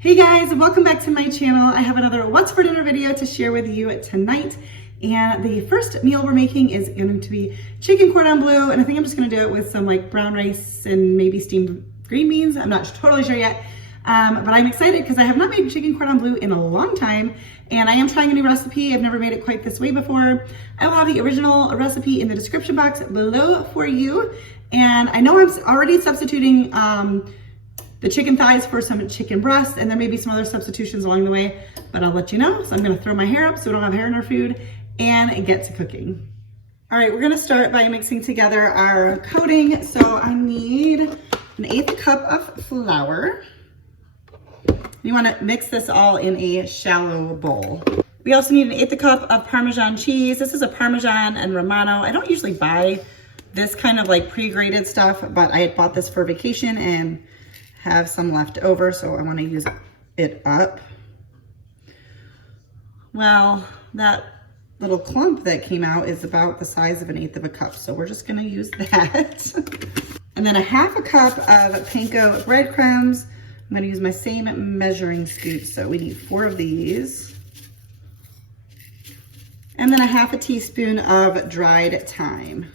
Hey guys, welcome back to my channel. I have another what's for dinner video to share with you tonight. And the first meal we're making is going to be chicken cordon bleu. And I think I'm just gonna do it with some like brown rice and maybe steamed green beans. I'm not totally sure yet. But I'm excited because I have not made chicken cordon bleu in a long time. And I am trying a new recipe. I've never made it quite this way before. I will have the original recipe in the description box below for you. And I know I'm already substituting the chicken thighs for some chicken breasts, and there may be some other substitutions along the way, but I'll let you know. So I'm gonna throw my hair up so we don't have hair in our food and get to cooking. All right, we're gonna start by mixing together our coating. So I need 1/8 cup of flour. You wanna mix this all in a shallow bowl. We also need 1/8 cup of Parmesan cheese. This is a Parmesan and Romano. I don't usually buy this kind of like pre-grated stuff, but I had bought this for vacation and have some left over, so I want to use it up. Well, that little clump that came out is about the size of 1/8 cup, so we're just going to use that. And then 1/2 cup of panko breadcrumbs. I'm going to use my same measuring scoop, so we need 4 of these. And then 1/2 teaspoon of dried thyme.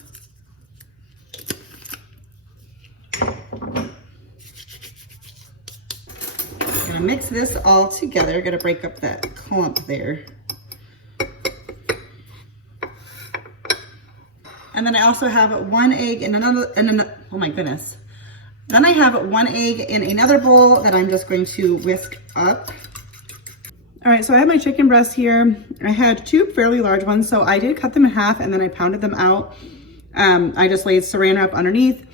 Mix this all together. Got to break up that clump there. And then I also have 1 egg in another, oh my goodness. Then I have 1 egg in another bowl that I'm just going to whisk up. All right, so I have my chicken breasts here. I had 2 fairly large ones, so I did cut them in half and then I pounded them out. I just laid saran wrap underneath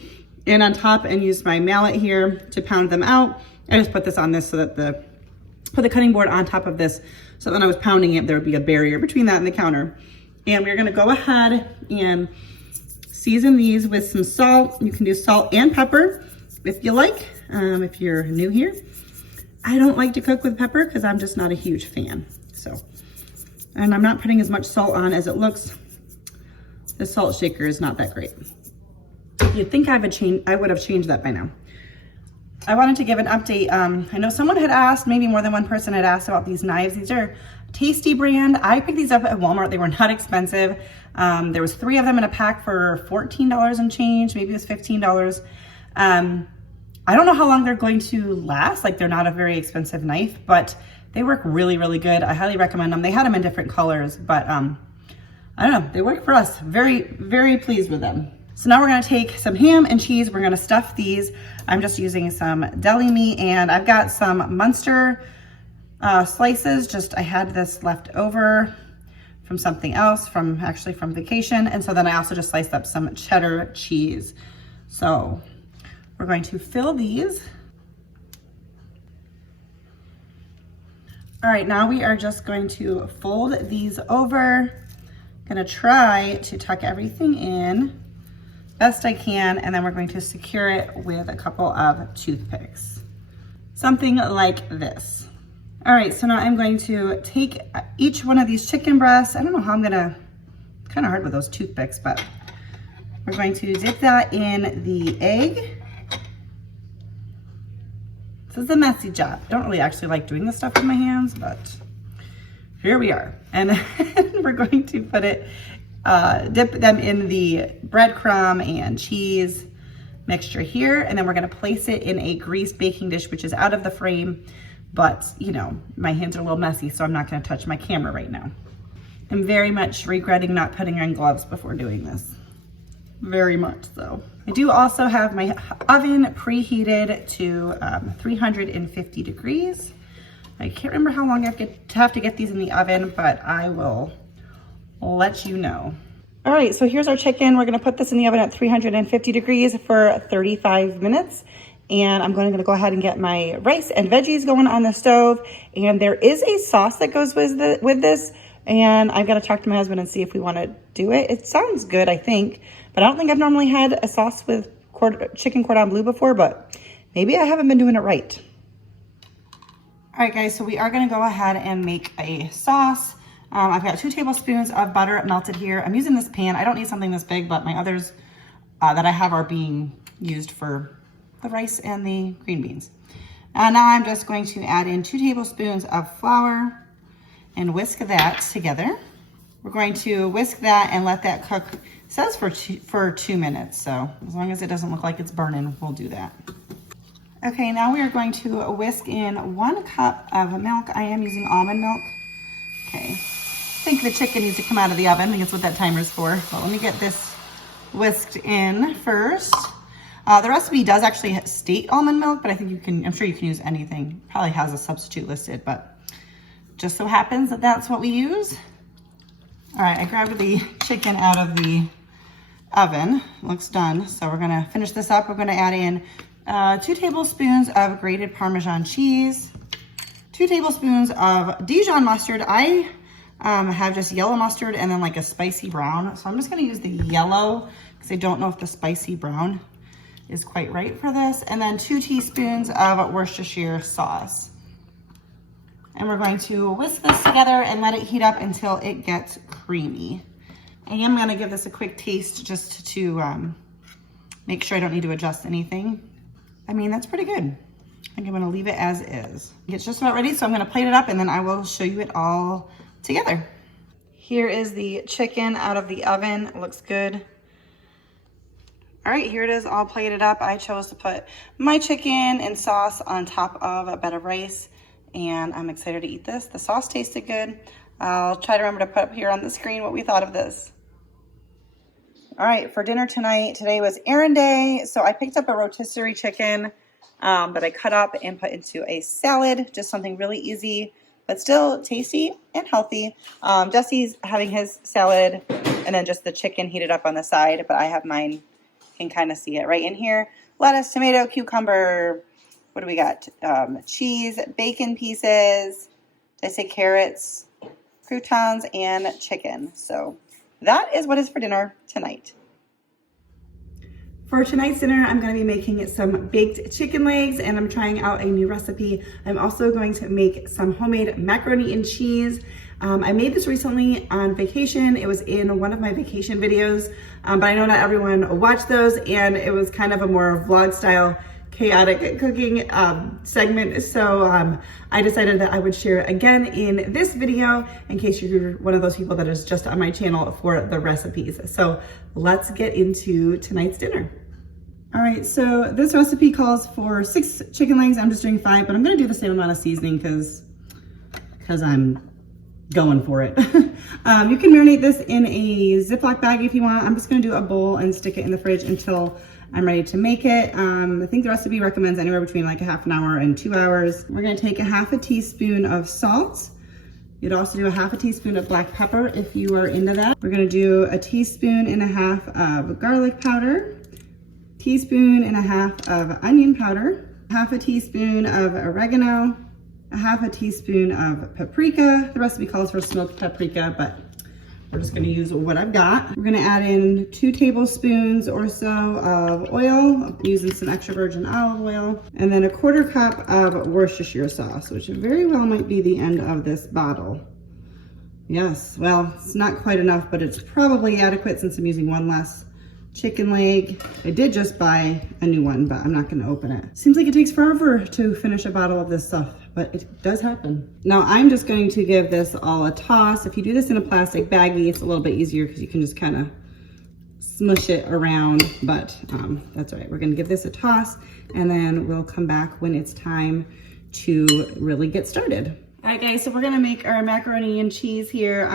and on top and used my mallet here to pound them out. I just put this on this so that put the cutting board on top of this, so when I was pounding it, there would be a barrier between that and the counter. And we're gonna go ahead and season these with some salt. You can do salt and pepper if you like, if you're new here. I don't like to cook with pepper because I'm just not a huge fan. So, and I'm not putting as much salt on as it looks. The salt shaker is not that great. You'd think I would have changed that by now. I wanted to give an update. I know someone had asked, maybe more than one person had asked about these knives. These are Tasty brand. I picked these up at Walmart. They were not expensive. There was 3 of them in a pack for $14 and change. Maybe it was $15. I don't know how long they're going to last. Like, they're not a very expensive knife, but they work really, really good. I highly recommend them. They had them in different colors, but I don't know. They work for us. Very, very pleased with them. So now we're gonna take some ham and cheese. We're gonna stuff these. I'm just using some deli meat, and I've got some Munster slices. I had this left over from something else, actually from vacation. And so then I also just sliced up some cheddar cheese. So we're going to fill these. All right, now we are just going to fold these over. Gonna try to tuck everything in best I can, and then we're going to secure it with a couple of toothpicks. Something like this. All right, so now I'm going to take each one of these chicken breasts. I don't know how I'm gonna, it's kind of hard with those toothpicks, but we're going to dip that in the egg. This is a messy job. I don't really actually like doing this stuff with my hands, but here we are. And then we're going to put it, dip them in the breadcrumb and cheese mixture here, and then we're gonna place it in a greased baking dish, which is out of the frame, but you know, my hands are a little messy, so I'm not gonna touch my camera right now. I'm very much regretting not putting on gloves before doing this. Very much so. I do also have my oven preheated to 350 degrees. I can't remember how long I have to get these in the oven, but I will let you know. All right, so here's our chicken. We're gonna put this in the oven at 350 degrees for 35 minutes. And I'm gonna go ahead and get my rice and veggies going on the stove. And there is a sauce that goes with this. And I've gotta talk to my husband and see if we wanna do it. It sounds good, I think. But I don't think I've normally had a sauce with chicken cordon bleu before, but maybe I haven't been doing it right. All right, guys, so we are gonna go ahead and make a sauce. I've got 2 tablespoons of butter melted here. I'm using this pan. I don't need something this big, but my others that I have are being used for the rice and the green beans. Now I'm just going to add in 2 tablespoons of flour and whisk that together. We're going to whisk that and let that cook. It says for 2 minutes, so as long as it doesn't look like it's burning, we'll do that. Okay, now we are going to whisk in 1 cup of milk. I am using almond milk. Okay, I think the chicken needs to come out of the oven. I think that's what that timer is for. So let me get this whisked in first. The recipe does actually state almond milk, but I think I'm sure you can use anything. Probably has a substitute listed, but just so happens that that's what we use. All right, I grabbed the chicken out of the oven. Looks done. So we're gonna finish this up. We're gonna add in 2 tablespoons of grated Parmesan cheese, 2 tablespoons of Dijon mustard. I have just yellow mustard and then like a spicy brown. So I'm just gonna use the yellow because I don't know if the spicy brown is quite right for this. And then 2 teaspoons of Worcestershire sauce. And we're going to whisk this together and let it heat up until it gets creamy. I am gonna give this a quick taste just to make sure I don't need to adjust anything. I mean, that's pretty good. I think I'm gonna leave it as is. It's just about ready, so I'm gonna plate it up and then I will show you it all together. Here is the chicken out of the oven. It looks good. All right, here it is all plated up. I chose to put my chicken and sauce on top of a bed of rice, and I'm excited to eat this. The sauce tasted good. I'll try to remember to put up here on the screen what we thought of this. All right, for dinner tonight, today was errand day, so I picked up a rotisserie chicken that I cut up and put into a salad, just something really easy, but still tasty and healthy. Jesse's having his salad, and then just the chicken heated up on the side, but I have mine. You can kind of see it right in here. Lettuce, tomato, cucumber. What do we got? Cheese, bacon pieces. Did I say carrots? Croutons, and chicken. So that is what is for dinner tonight. For tonight's dinner, I'm going to be making some baked chicken legs, and I'm trying out a new recipe. I'm also going to make some homemade macaroni and cheese. I made this recently on vacation. It was in one of my vacation videos, but I know not everyone watched those, and it was kind of a more vlog style chaotic cooking segment. So I decided that I would share it again in this video in case you're one of those people that is just on my channel for the recipes. So let's get into tonight's dinner. All right, so this recipe calls for 6 chicken legs. I'm just doing 5, but I'm gonna do the same amount of seasoning because I'm going for it. You can marinate this in a Ziploc bag if you want. I'm just gonna do a bowl and stick it in the fridge until I'm ready to make it. I think the recipe recommends anywhere between like a half an hour and 2 hours. We're gonna take a half a teaspoon of salt. You'd also do a half a teaspoon of black pepper if you are into that. We're gonna do a teaspoon and a half of garlic powder, teaspoon and a half of onion powder, half a teaspoon of oregano, a half a teaspoon of paprika. The recipe calls for smoked paprika, but we're just gonna use what I've got. We're gonna add in 2 tablespoons or so of oil. I'm using some extra virgin olive oil. And then a 1/4 cup of Worcestershire sauce, which very well might be the end of this bottle. Yes, well, it's not quite enough, but it's probably adequate since I'm using 1 less chicken leg. I did just buy a new one, but I'm not gonna open it. Seems like it takes forever to finish a bottle of this stuff, but it does happen. Now I'm just going to give this all a toss. If you do this in a plastic baggie, it's a little bit easier because you can just kind of smush it around, but that's all right. We're gonna give this a toss and then we'll come back when it's time to really get started. All right guys, so we're gonna make our macaroni and cheese here.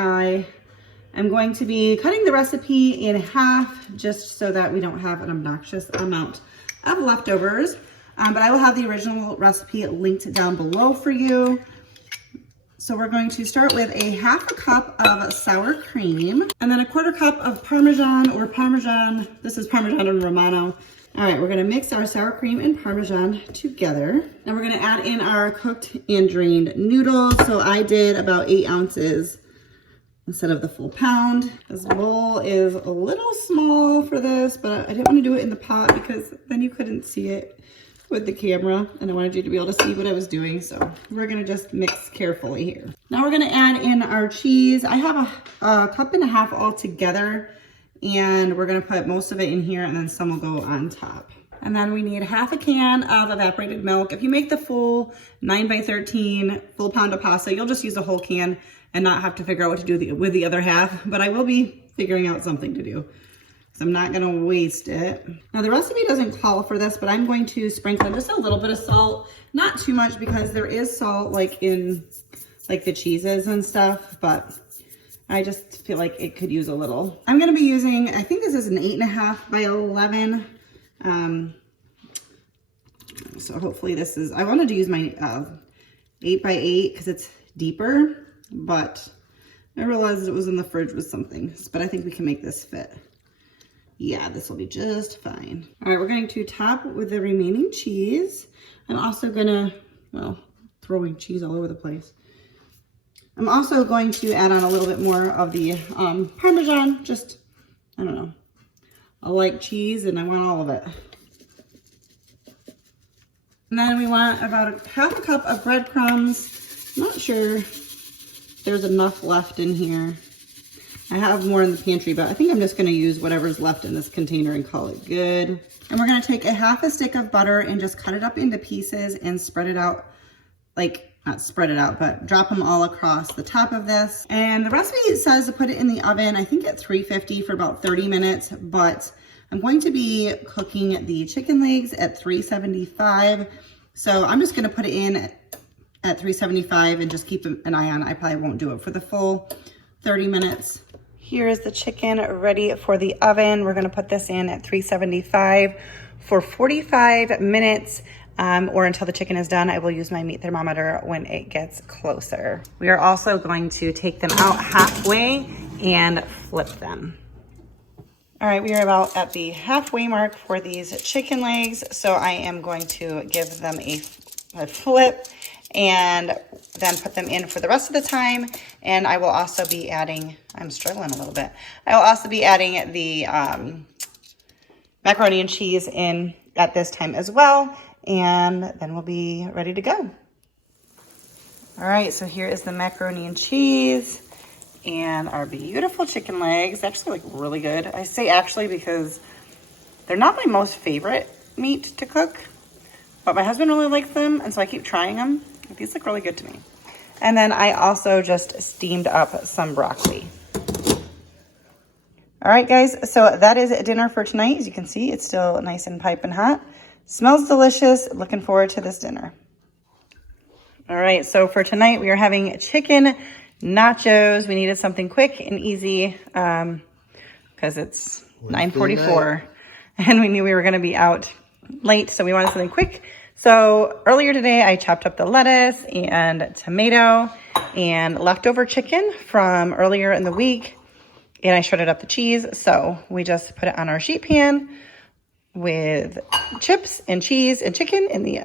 I'm going to be cutting the recipe in half just so that we don't have an obnoxious amount of leftovers. But I will have the original recipe linked down below for you. So we're going to start with a half a cup of sour cream and then a 1/4 cup of Parmesan or Parmesan. This is Parmesan Romano. All right, we're gonna mix our sour cream and Parmesan together. And we're gonna add in our cooked and drained noodles. So I did about 8 ounces instead of the full pound. This bowl is a little small for this, but I didn't want to do it in the pot because then you couldn't see it with the camera, and I wanted you to be able to see what I was doing. So we're gonna just mix carefully here. Now we're gonna add in our cheese. I have a cup and a half all together, and we're gonna put most of it in here and then some will go on top. And then we need half a can of evaporated milk. If you make the full 9x13 full pound of pasta, you'll just use a whole can and not have to figure out what to do with the other half. But I will be figuring out something to do. So I'm not gonna waste it. Now the recipe doesn't call for this, but I'm going to sprinkle just a little bit of salt. Not too much because there is salt like in like the cheeses and stuff, but I just feel like it could use a little. I'm gonna be using, I think this is an 8.5 by 11. So hopefully this is, I wanted to use my 8 by 8 because it's deeper, but I realized it was in the fridge with something, but I think we can make this fit. Yeah, this will be just fine. All right, we're going to top with the remaining cheese. I'm also gonna, well, throwing cheese all over the place. I'm also going to add on a little bit more of the Parmesan, just, I don't know. I like cheese and I want all of it. And then we want about half a cup of breadcrumbs. I'm not sure there's enough left in here. I have more in the pantry, but I think I'm just gonna use whatever's left in this container and call it good. And we're gonna take a half a stick of butter and just cut it up into pieces and spread it out, like, not spread it out, but drop them all across the top of this. And the recipe says to put it in the oven, I think at 350 for about 30 minutes, but I'm going to be cooking the chicken legs at 375. So I'm just gonna put it in at 375 and just keep an eye on it. I probably won't do it for the full 30 minutes. Here is the chicken ready for the oven. We're gonna put this in at 375 for 45 minutes or until the chicken is done. I will use my meat thermometer when it gets closer. We are also going to take them out halfway and flip them. All right, we are about at the halfway mark for these chicken legs. So I am going to give them a flip and then put them in for the rest of the time. And I will also be adding, I'm struggling a little bit. I will also be adding the macaroni and cheese in at this time as well. And then we'll be ready to go. All right, so here is the macaroni and cheese and our beautiful chicken legs. They actually look really good. I say actually because they're not my most favorite meat to cook, but my husband really likes them, and so I keep trying them. These look really good to me. And then I also just steamed up some broccoli. All right, guys, so that is dinner for tonight. As you can see, it's still nice and piping hot. Smells delicious. Looking forward to this dinner. All right, so for tonight, we are having chicken nachos. We needed something quick and easy because it's 9:44 and we knew we were going to be out late, so we wanted something quick. So earlier today, I chopped up the lettuce and tomato and leftover chicken from earlier in the week, and I shredded up the cheese. So we just put it on our sheet pan with chips and cheese and chicken in the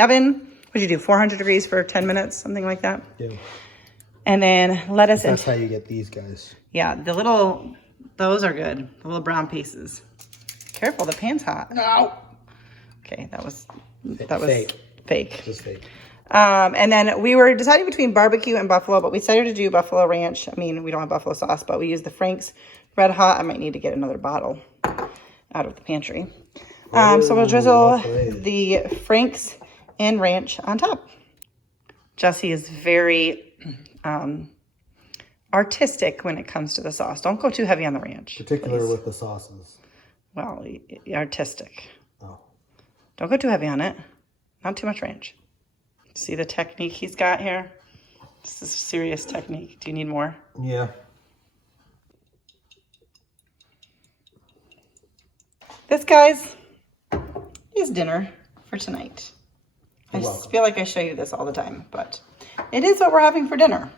oven. What'd you do, 400 degrees for 10 minutes, something like that? Yeah. And then lettuce. That's how you get these guys. Yeah, those are good. The little brown pieces. Careful, the pan's hot. No. Okay, that was fake. Just fake. And then we were deciding between barbecue and buffalo, but we decided to do buffalo ranch. I mean, we don't have buffalo sauce, but we use the Frank's Red Hot. I might need to get another bottle out of the pantry. So we'll drizzle the Frank's and ranch on top. Jesse is very artistic when it comes to the sauce. Don't go too heavy on the ranch. Particular with the sauces. Well, artistic. Oh. Don't go too heavy on it. Not too much ranch. See the technique he's got here? This is serious technique. Do you need more? Yeah. This, guys, is dinner for tonight. I just feel like I show you this all the time, but it is what we're having for dinner.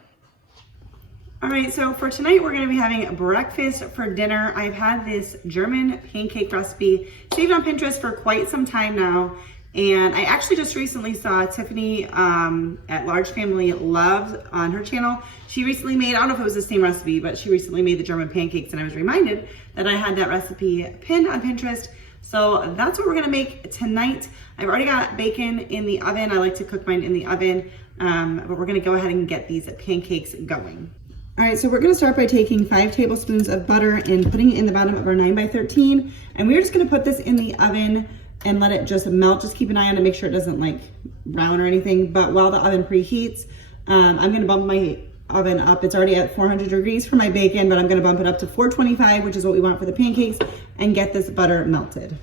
All right, so for tonight, we're gonna be having breakfast for dinner. I've had this German pancake recipe saved on Pinterest for quite some time now. And I actually just recently saw Tiffany at Large Family Loves on her channel. She recently made, I don't know if it was the same recipe, but she recently made the German pancakes, and I was reminded that I had that recipe pinned on Pinterest. So that's what we're gonna make tonight. I've already got bacon in the oven. I like to cook mine in the oven, but we're gonna go ahead and get these pancakes going. All right, so we're gonna start by taking 5 tablespoons of butter and putting it in the bottom of our 9x13. And we're just gonna put this in the oven and let it just melt. Just keep an eye on it, make sure it doesn't like brown or anything. But while the oven preheats, I'm gonna bump my oven up. It's already at 400 degrees for my bacon, but I'm gonna bump it up to 425, which is what we want for the pancakes, and get this butter melted.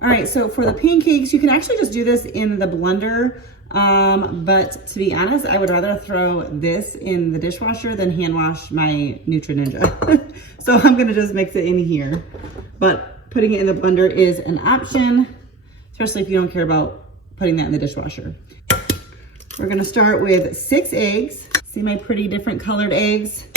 All right, so for the pancakes, you can actually just do this in the blender, but to be honest, I would rather throw this in the dishwasher than hand wash my Nutri Ninja. So I'm gonna just mix it in here. But putting it in the blender is an option, especially if you don't care about putting that in the dishwasher. We're gonna start with 6 eggs. See my pretty different colored eggs?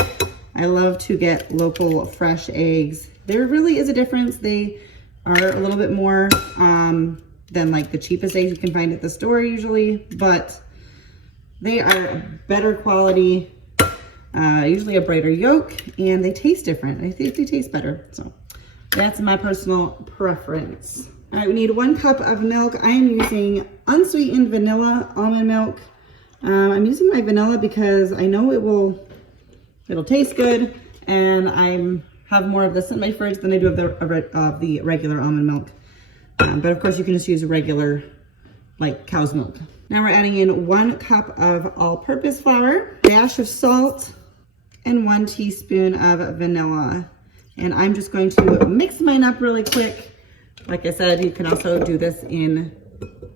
I love to get local fresh eggs. There really is a difference. They are a little bit more than like the cheapest eggs you can find at the store usually, but they are better quality, usually a brighter yolk, and they taste different. I think they taste better, so that's my personal preference. All right, we need 1 cup of milk. I am using unsweetened vanilla almond milk. I'm using my vanilla because I know it'll taste good, and I have more of this in my fridge than I do of the regular almond milk. But of course you can just use regular, like cow's milk. Now we're adding in 1 cup of all-purpose flour, a dash of salt, and 1 teaspoon of vanilla. And I'm just going to mix mine up really quick. Like I said, you can also do this in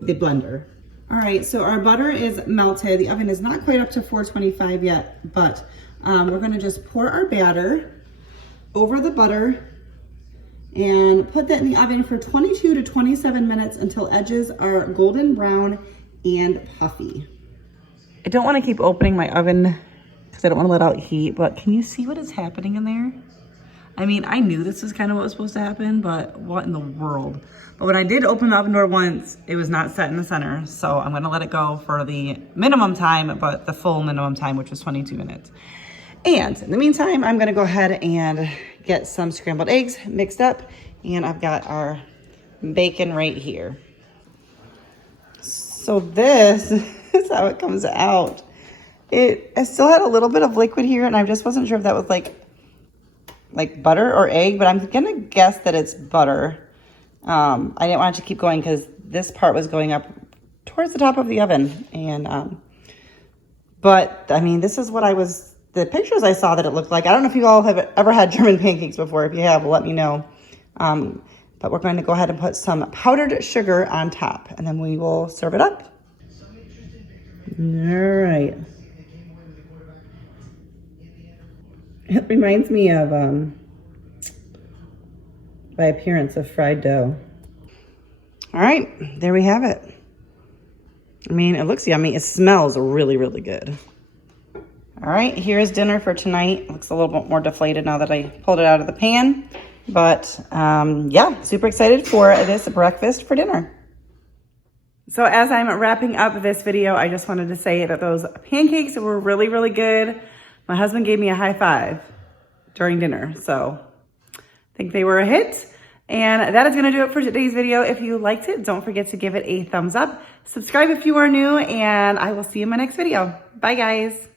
the blender. All right, so our butter is melted. The oven is not quite up to 425 yet, but we're gonna just pour our batter over the butter and put that in the oven for 22 to 27 minutes until edges are golden brown and puffy. I don't want to keep opening my oven because I don't want to let out heat, but can you see what is happening in there? I mean, I knew this was kind of what was supposed to happen, but what in the world? But when I did open the oven door once, it was not set in the center. So I'm gonna let it go for the minimum time, but the full minimum time, which was 22 minutes. And in the meantime, I'm gonna go ahead and get some scrambled eggs mixed up, and I've got our bacon right here. So this is how it comes out. It still had a little bit of liquid here, and I just wasn't sure if that was like butter or egg, but I'm gonna guess that it's butter. I didn't want it to keep going because this part was going up towards the top of the oven. And, but I mean, this is what the pictures I saw that it looked like. I don't know if you all have ever had German pancakes before. If you have, let me know. But we're going to go ahead and put some powdered sugar on top, and then we will serve it up. All right. It reminds me of, by appearance, of fried dough. All right, there we have it. I mean, it looks yummy. It smells really, really good. All right, here's dinner for tonight. Looks a little bit more deflated now that I pulled it out of the pan. But yeah, super excited for this breakfast for dinner. So as I'm wrapping up this video, I just wanted to say that those pancakes were really, really good. My husband gave me a high five during dinner, so I think they were a hit. And that is going to do it for today's video. If you liked it, don't forget to give it a thumbs up. Subscribe if you are new, and I will see you in my next video. Bye, guys.